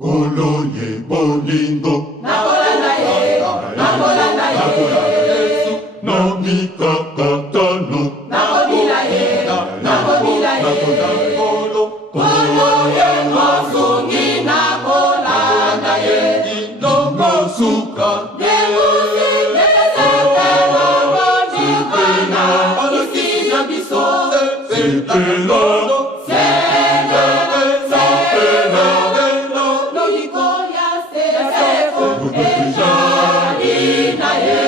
Boloye bolingo Nakolanda ye, nakolanda ye. Namikakatano Nakobila ye, nakobila ye. Boloye mosungi nakolanda ye. Inongo suka Demusi nesepela bonjikana. Isi na biso Sepela logiko ya sefo ejali na ye.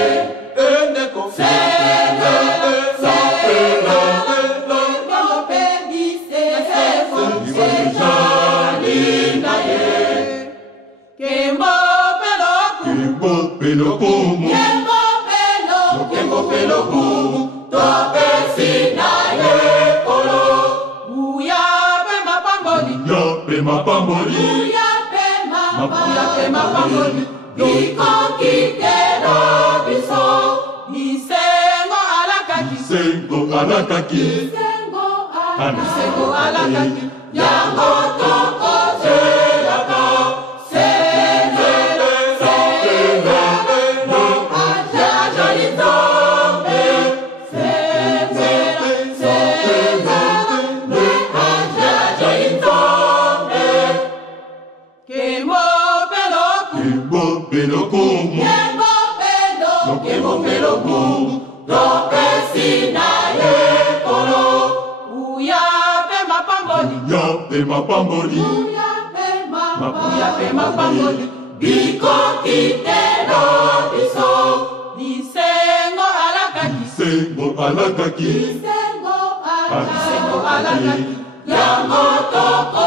Kembo pelo kumu Kembo pelo kumu topesi na ye kolo. Uya pe mapamboli, Yape mapamboli uya pe mapamboli. Biko kitero biso, isengo alakaki, Sengo alakaki isengo alakaki. Yango toko zelaka, Kembo pelo kumu Kembo pelo kumu topesi na ye kolo. Uya pe mapamboli, Yape mapamboli uya pe mapamboli. Biko kitelo biso, isengo alakaki, Sengo alakaki isengo alakaki. Yango toko